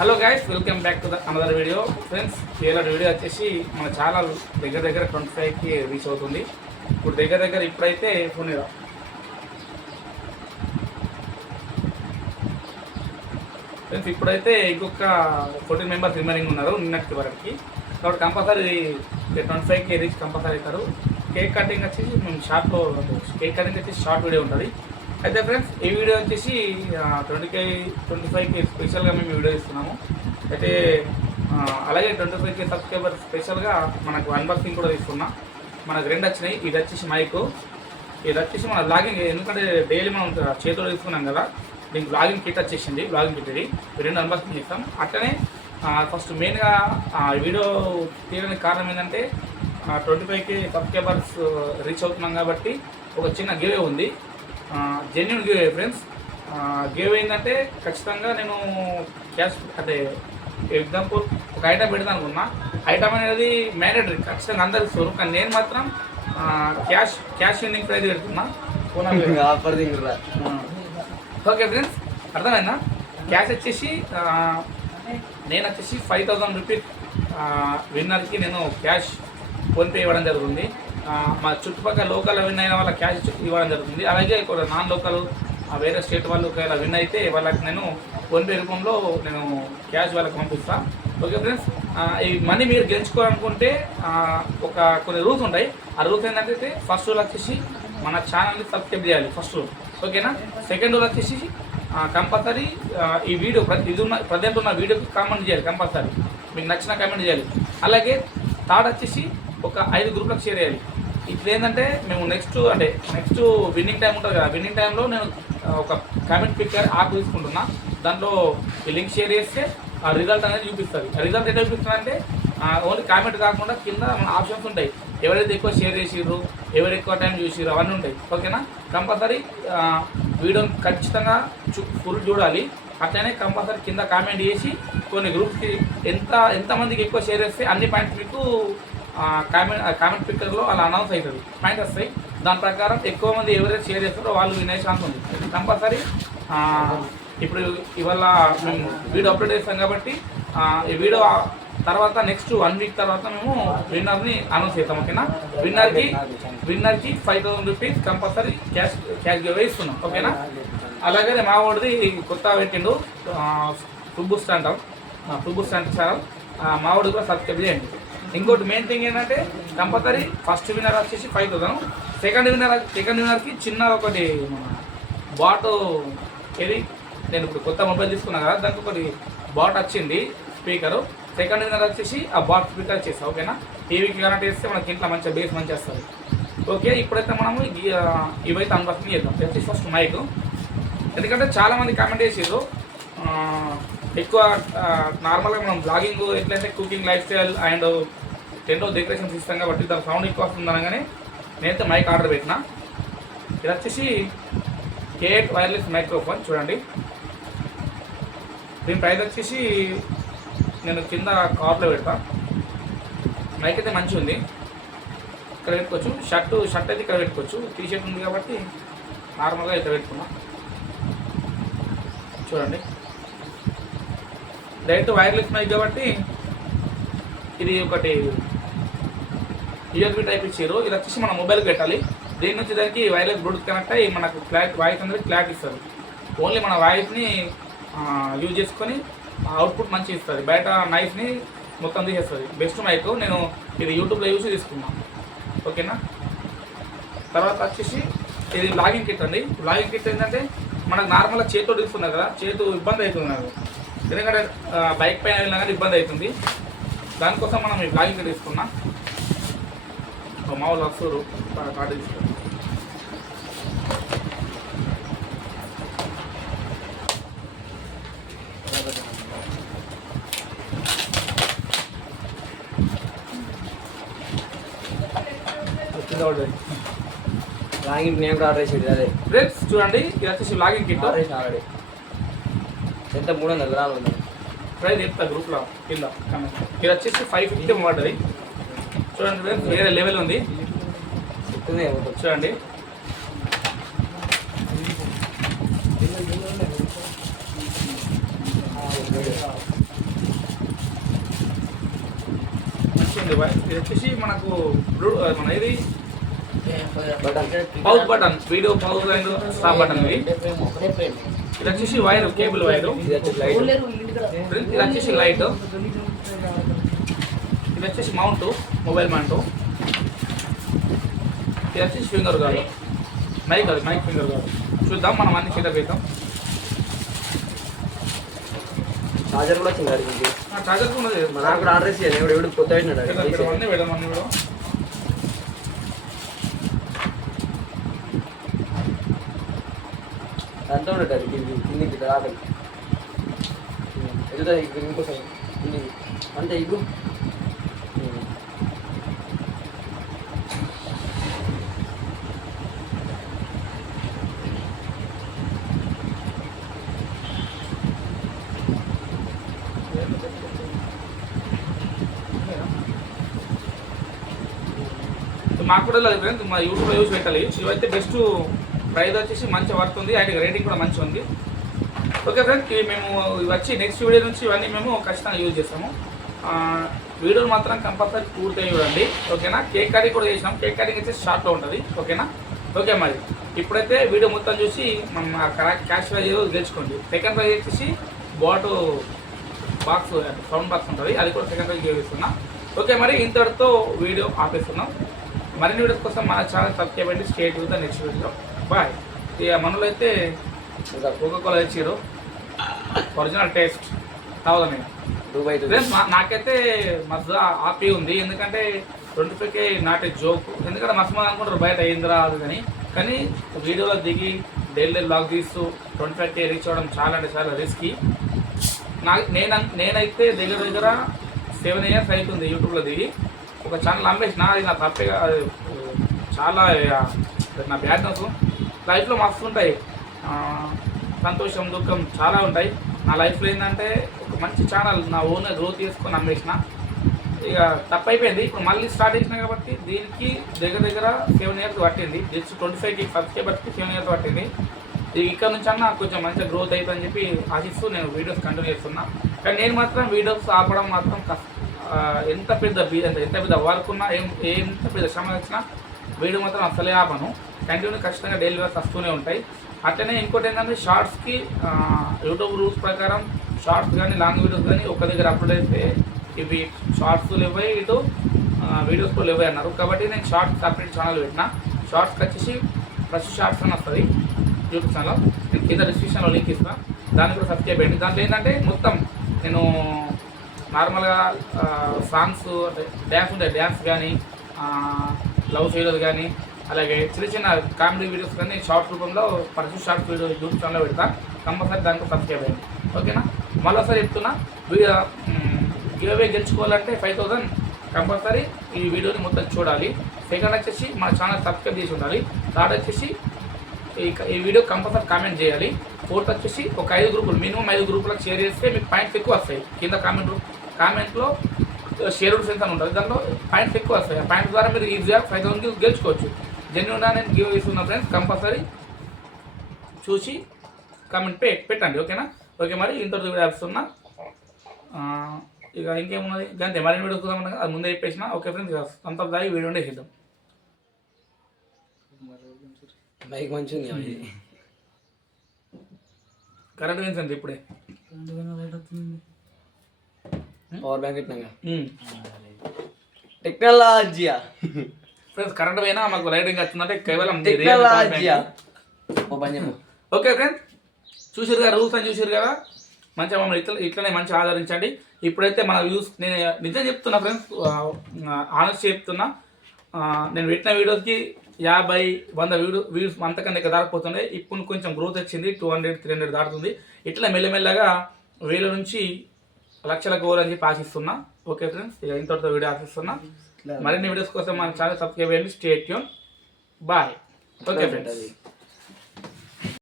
Hello guys, welcome back to the another video. Friends, ఇవాళ video వచ్చేసి మన channel దగ్గర 25కి రీచ్ అవుతుంది. ఇప్పుడు దగ్గర ఇప్పుడైతే ఫ్రెండ్స్ ఇప్పుడైతే ఇంకొక 14 మెంబర్స్ రిమైనింగ్ ఉన్నారు నిన్నటి వరకు. కాబట్టి కంపల్సరీ 25కి రీచ్ కంపల్సరీ అవుతారు. కేక్ కటింగ్ వచ్చేసి మేము షార్ట్లో కేక్ కటింగ్ వచ్చేసి షార్ట్ వీడియో ఉంటుంది. అయితే ఫ్రెండ్స్, ఈ వీడియో వచ్చేసి 25కి స్పెషల్గా మేము వీడియో ఇస్తున్నాము. అయితే అలాగే 25కి సబ్స్క్రైబర్ స్పెషల్గా మనకు అన్బాక్సింగ్ కూడా తీసుకున్నా. మనకు రెండు వచ్చినాయి. ఇది వచ్చేసి మైకు, ఇది వచ్చేసి మన బ్లాగింగ్. ఎందుకంటే డైలీ మనం చేతిలో తీసుకున్నాం కదా, దీనికి బ్లాగింగ్ కిట్ వచ్చేసింది. బ్లాగింగ్ కిట్ ఇది రెండు అన్బాక్సింగ్ చేస్తాం. అట్లనే ఫస్ట్ మెయిన్గా వీడియో తీయడానికి కారణం ఏంటంటే 25కి సబ్స్క్రైబర్స్ రీచ్ అవుతున్నాం కాబట్టి ఒక చిన్న గివ్ ఉంది. Genuine give friends. గివ్ ఏంటంటే ఖచ్చితంగా నేను క్యాష్ అంటే ఎగ్జాంపుల్ ఒక ఐటమ్ పెడతాను అనుకున్నా. ఐటమ్ అనేది మ్యాండేటరీ, ఖచ్చితంగా అందరు ఇస్తారు. కానీ నేను మాత్రం క్యాష్ విన్నింగ్ ప్రైజ్ పెడుతున్నా. ఓకే ఫ్రెండ్స్, అర్థమైందా? క్యాష్ వచ్చేసి నేను వచ్చేసి 5000 రూపీస్ విన్నర్కి నేను క్యాష్ ఫోన్పే ఇవ్వడం జరుగుతుంది. మా చుట్టుపక్కల లోకల్ విన్ అయిన వాళ్ళ క్యాష్ ఇవ్వడం జరుగుతుంది. అలాగే ఇక్కడ నాన్ లోకల్ వేరే స్టేట్ వాళ్ళు ఒకవేళ విన్ అయితే వాళ్ళకి నేను ఫోన్పే రూపంలో నేను క్యాష్ వాళ్ళకి పంపిస్తాను. ఓకే ఫ్రెండ్స్, ఈ మనీ మీరు గెలుచుకోవాలనుకుంటే కొన్ని రూల్స్ ఉంటాయి. ఆ రూల్స్ ఏంటంటే ఫస్ట్ రూల్ వచ్చేసి మన ఛానల్ని సబ్స్క్రైబ్ చేయాలి ఫస్ట్ రూల్, ఓకేనా? సెకండ్ రూల్ వచ్చేసి కంపల్సరీ ఈ వీడియో ప్రజెంట్ ఉన్న వీడియోకి కామెంట్ చేయాలి. కంపల్సరీ మీకు నచ్చిన కామెంట్ చేయాలి. అలాగే థర్డ్ వచ్చేసి ఒక 5 గ్రూప్లకు షేర్ చేయాలి. ఇప్పుడు ఏంటంటే మేము నెక్స్ట్ విన్నింగ్ టైం ఉంటుంది కదా, విన్నింగ్ టైంలో నేను ఒక కామెంట్ పిక్కర్ యాప్ తీసుకుంటున్నా. దాంట్లో ఈ లింక్ షేర్ చేస్తే ఆ రిజల్ట్ అనేది చూపిస్తుంది. ఆ రిజల్ట్ ఎట్లా చూపిస్తుంది అంటే ఓన్లీ కామెంట్ కాకుండా కింద మన ఆప్షన్స్ ఉంటాయి. ఎవరైతే ఎక్కువ షేర్ చేసిర్రు, ఎవరు ఎక్కువ టైం చూసిర్రు, అవన్నీ ఉంటాయి, ఓకేనా? కంపల్సరీ వీడియోని ఖచ్చితంగా ఫుల్ చూడాలి. అట్లనే కంపల్సరీ కింద కామెంట్ చేసి కొన్ని గ్రూప్స్కి ఎంతమందికి ఎక్కువ షేర్ చేస్తే అన్ని పాయింట్స్ మీకు కామెంట్ పిక్కర్లో అలా అనౌన్స్ అవుతుంది, పాయింట్ వస్తాయి. దాని ప్రకారం ఎక్కువ మంది ఎవరైతే షేర్ చేస్తారో వాళ్ళు వినే ఛాన్స్ ఉంది. కంపల్సరీ ఇప్పుడు ఇవాళ మేము వీడియో అప్లోడ్ చేస్తాం కాబట్టి ఈ వీడియో తర్వాత నెక్స్ట్ 1 వీక్ తర్వాత మేము విన్నర్ని అనౌన్స్ చేస్తాం, ఓకేనా? విన్నర్కి 5000 రూపీస్ కంపల్సరీ క్యాష్ గివ్ ఇస్తున్నాం, ఓకేనా? అలాగే మా వాడిది కొత్త పెట్టిండు ఫుడ్ స్టాండ్ ఛానల్. మా వాడు కూడా సబ్స్క్రైబ్ చేయండి. ఇంకోటి మెయిన్ థింగ్ ఏంటంటే కంపల్సరీ ఫస్ట్ విన్నర్ వచ్చేసి 5000, సెకండ్ విన్నర్కి చిన్న ఒకటి మన బాట్ ఏది నేను ఇప్పుడు కొత్త మొబైల్ తీసుకున్నాను కదా, దానికి ఒకటి బాట్ వచ్చింది స్పీకరు. సెకండ్ విన్నర్ వచ్చేసి ఆ బాట్ స్పీకర్ వచ్చేసి, ఓకేనా? టీవీకి కనెక్ట్ చేస్తే మనకి ఇంట్లో మంచిగా బేస్ మంచిగా వస్తుంది. ఓకే, ఇప్పుడైతే మనము ఇవైతే అన్బాక్సింగ్ చేద్దాం. వచ్చేసి ఫస్ట్ మైక్, ఎందుకంటే చాలామంది కామెంట్ చేసారు ఎక్కువ నార్మల్గా మనం బ్లాగింగ్ ఎట్లయితే cooking life style and tent decorations ఇస్తాం కాబట్టి దాని సౌండ్ ఎక్కువ వస్తుంది అనగానే నేనైతే మైక్ ఆర్డర్ పెట్టిన. ఇది వచ్చేసి K8 వైర్లెస్ మైక్రోఫోన్. చూడండి, దీని ప్రైస్ వచ్చేసి నేను కింద కార్లో పెడతా. మైక్ అయితే మంచిగా ఉంది, ఇక్కడ పెట్టుకోవచ్చు. షర్ట్ అయితే ఇక్కడ పెట్టుకోవచ్చు. టీషర్ట్ ఉంది కాబట్టి నార్మల్గా ఇక్కడ పెట్టుకున్నా. చూడండి, డైరెక్ట్ వైర్లెస్ మైక్ కాబట్టి ఇది ఒకటి USB టైప్ ఇచ్చారు. ఇది వచ్చేసి మన మొబైల్కి పెట్టాలి. దీని నుంచి దానికి వైర్లెస్ బ్లూటూత్ కనెక్ట్ అయ్యి మనకు వాయిస్ అనేది క్లారిటీ ఇస్తుంది. ఓన్లీ మన వాయిస్ని యూజ్ చేసుకొని అవుట్పుట్ మంచిగా ఇస్తుంది. బయట నాయిస్ని మొత్తం తీసేస్తుంది. Best mic. నేను ఇది యూట్యూబ్లో చూసి తీసుకున్నాను, ఓకేనా? తర్వాత వచ్చేసి ఇది బ్లాగింగ్ కిట్ అండి. బ్లాగింగ్ కిట్ ఏంటంటే మనకు నార్మల్గా చేతితో తీసుకున్నారు కదా, చేతు ఇబ్బంది అవుతుంది నాకు, ఎందుకంటే బైక్ పైన వెళ్ళినా కానీ ఇబ్బంది అవుతుంది. దానికోసం మనం ఈ బ్లాగింగ్ కిట్ తీసుకున్నాం. మామూలు వస్తువులు కార్డు తీసుకున్నాం. లాగిన్ నేను కూడా ఆర్డర్ చేసేది అదే ఫ్రెండ్స్. చూడండి, ఇది వచ్చేసి లాగిన్ కిట్. ఆల్రెడీ ఎంత 300 గ్రాములు ఉంది. ప్రైస్ చెప్తా గ్రూప్లో కింద. ఇది వచ్చేసి 550 పడ్డది. చూడండి ఫ్రెండ్స్, వేరే లెవెల్ ఉంది. చూడండి, ఉంది. ఇది వచ్చేసి మనకు మన ఇది button pouch button, video pouch and stop button. ఇది వచ్చేసి వైర్, కేబుల్ వైర్. ఇది వచ్చేసి లైట్. ఇది వచ్చేసి లైట్. ఇది వచ్చేసి మౌంట్, మొబైల్ మౌంట్. ఇది వచ్చేసి finger guard, mic finger guard. చూద్దాం మనం అన్ని సెటప్ చేద్దాం. చార్జర్ కూడా వచ్చింది అడిగింది. చార్జర్ ఉన్నది. నాకు కూడా ఆర్డర్ చేయాలి. ఎవడు కొత్త పెట్టినాడు అన్నీ పెడదాం, అన్నీ కూడా. దాంతో ఉంటుంది కిందికి రాదు. ఎదుగుతా ఇంకోసారి అంతే ఇప్పుడు. మాకు కూడా లేదు ఫ్రెండ్స్, మా యూట్యూబ్లో యూస్ పెట్టాలి. ఇవైతే బెస్ట్ ప్రైస్ వచ్చేసి మంచి పడుతుంది, అండ్ రేటింగ్ కూడా మంచిగా ఉంది. ఓకే ఫ్రెండ్స్, ఇవి మేము ఇవి వచ్చి నెక్స్ట్ వీడియో నుంచి ఇవన్నీ మేము ఖచ్చితంగా యూజ్ చేస్తాము. వీడియోలు మాత్రం కంపల్సరీ పూర్తిగా చూడండి, ఓకేనా. కేక్ కటింగ్ కూడా చేసినాం. కేక్ కటింగ్ వచ్చేసి షార్ట్లో ఉంటుంది, ఓకేనా. ఓకే, మరి ఇప్పుడైతే వీడియో మొత్తం చూసి మనం క్యాష్ ప్రైజ్ గెలుచుకోండి. సెకండ్ ప్రైజ్ వచ్చేసి బాక్స్, సౌండ్ బాక్స్ ఉంటుంది, అది కూడా సెకండ్ ప్రైజ్ గెలుస్తున్నా. ఓకే, మరి ఇంతటితో వీడియో ఆపేస్తున్నాం. మరిన్ని వీడియోస్ కోసం మన ఛానల్ సబ్స్క్రైబ్ అయ్యండి. State with the next video. Bye. ఇక మనలో అయితే కోకోకోలా ఇచ్చారు, ఒరిజినల్ టేస్ట్ తాగుదాం. ఫ్రెండ్స్ నాకైతే మస్తు హ్యాపీ ఉంది, ఎందుకంటే 25K నాట్ ఏ జోక్. ఎందుకంటే మస్తు అనుకుంటారు బయట అయింది రాదు కానీ వీడియోలో దిగి డైలీ బ్లాగ్ తీస్తూ 25K రీచ్ అవ్వడం చాలా అంటే చాలా రిస్కీ. నేనైతే దగ్గర 7 years అవుతుంది యూట్యూబ్లో దిగి. ఒక ఛానల్ అమ్మేసిన, అది నా తప్పేగా, చాలా నా బ్యాడ్నెస్. లైఫ్లో మస్తు ఉంటాయి, సంతోషం దుఃఖం చాలా ఉంటాయి. నా లైఫ్లో ఏంటంటే ఒక మంచి ఛానల్ నా ఓన్గా గ్రోత్ చేసుకొని అమ్మేసిన. ఇక తప్పైపోయింది, ఇప్పుడు మళ్ళీ స్టార్ట్ చేసిన కాబట్టి దీనికి దగ్గర 7 years పట్టింది. జస్ట్ 25K సబ్స్క్రైబర్స్కి 7 years పట్టింది. ఇక్కడ నుంచి అన్న కొంచెం మంచిగా గ్రోత్ అవుతుందని చెప్పి ఆశిస్తూ నేను వీడియోస్ కంటిన్యూ చేస్తున్నా. కానీ నేను మాత్రం వీడియోస్ ఆపడం మాత్రం ఎంత పెద్ద వర్క్ ఉన్నా, ఎంత పెద్ద శ్రమ వచ్చినా వీడియో మాత్రం అసలే ఆపను. కంటిన్యూ ఖచ్చితంగా డైలీ వర్క్స్ వస్తూనే ఉంటాయి. అట్లనే ఇంకోటి ఏంటంటే షార్ట్స్కి యూట్యూబ్ రూల్స్ ప్రకారం షార్ట్స్ కానీ లాంగ్ వీడియోస్ కానీ ఒక దగ్గర అప్లోడ్ అయితే ఇవి షార్ట్స్ లేవై, ఇటు వీడియోస్ కూడా లేవై అన్నారు. కాబట్టి నేను షార్ట్స్ సపరేట్ ఛానల్ పెట్టిన. షార్ట్స్కి వచ్చేసి ఫ్రెష్ షార్ట్స్ అని వస్తుంది యూట్యూబ్ ఛానల్. నేను కింద డిస్క్రిప్షన్లో లింక్ ఇస్తాను, దాన్ని కూడా సబ్స్క్రైబ్ చేయండి. దాంట్లో ఏంటంటే మొత్తం నేను నార్మల్గా సాంగ్స్ అంటే డ్యాన్స్ ఉంటాయి, డ్యాన్స్ కానీ లవ్ వీడియోస్ కానీ అలాగే చిన్న కామెడీ వీడియోస్ కానీ షార్ట్ రూపంలో పర్సూ షార్ట్ వీడియో యూట్యూబ్ ఛానల్లో పెడతా. కంపల్సరీ దానికి సబ్స్క్రైబ్ అయ్యండి, ఓకేనా. మళ్ళీసారి చెప్తున్నా, గివ్ అవే గెలుచుకోవాలంటే 5000 కంపల్సరీ ఈ వీడియోని మొత్తం చూడాలి. సెకండ్ వచ్చేసి మన ఛానల్ సబ్స్క్రైబ్ చేసి ఉండాలి. థర్డ్ వచ్చేసి ఈ వీడియో కంపల్సరీ కామెంట్ చేయాలి. ఫోర్త్ వచ్చేసి ఒక 5 గ్రూపులు, మినిమం 5 గ్రూపులకు షేర్ చేస్తే మీకు పాయింట్స్ ఎక్కువ వస్తాయి. కింద కామెంట్లో షేర్డ్ ఫ్రెండ్స్ అని ఉంటుంది, దాంట్లో పాయింట్స్ ఎక్కువ వస్తాయి. ఆ పాయింట్స్ ద్వారా మీరు ఈజీగా 5000 గెలుచుకోవచ్చు. జెన్యున్గా నేను గివ్ ఇస్తున్న ఫ్రెండ్స్, కంపల్సరీ చూసి కామెంట్ పెట్టండి, ఓకేనా. ఓకే, మరి ఇంతటి వీడియో ఆపిస్తున్నా. ఇక ఇంకేమున్నది గంతే, మరిన్ని వీడియోస్ చూద్దాం అది ముందే చెప్పేసిన. ఓకే ఫ్రెండ్స్, ఇక అంత దాగి వీడియో వేసేద్దాం. మైక్ మంచిగా ఉంది. కరెంట్ వేసింది ఇప్పుడే, పవర్ బ్యాంక్ పెట్టినాక టెక్నాలజీయా ఫ్రెండ్స్. కరెంట్ పోయినా మాకు లైటింగ్ వస్తుందంటే కేవలం టెక్నాలజీయా. ఓకే ఫ్రెండ్స్, చూసారు కదా రూల్స్ అని, చూసారు కదా. మంచిగా మమ్మల్ని ఇట్లనే మంచిగా ఆదరించండి. ఇప్పుడైతే మన వ్యూస్, నేను నిజం చెప్తున్నా ఫ్రెండ్స్, ఆనెస్ట్ చెప్తున్నా, నేను పెట్టిన వీడియోస్కి 50-100 వ్యూస్ అంతకన్నా ఇక్కడ దాటిపోతుండే. ఇప్పుడు కొంచెం గ్రోత్ వచ్చింది, 200-300 దాటుతుంది. ఇట్లా మెల్లమెల్లగా 1000 నుంచి లక్షలకు పోవాలని చెప్పి ఆశిస్తున్నా. ఓకే ఫ్రెండ్స్, ఇక ఇంతటితో వీడియో ఆశిస్తున్నా. మరిన్ని వీడియోస్ కోసం మన ఛానల్ సబ్స్క్రైబ్ చేయండి. Stay tune. Bye. Okay friends.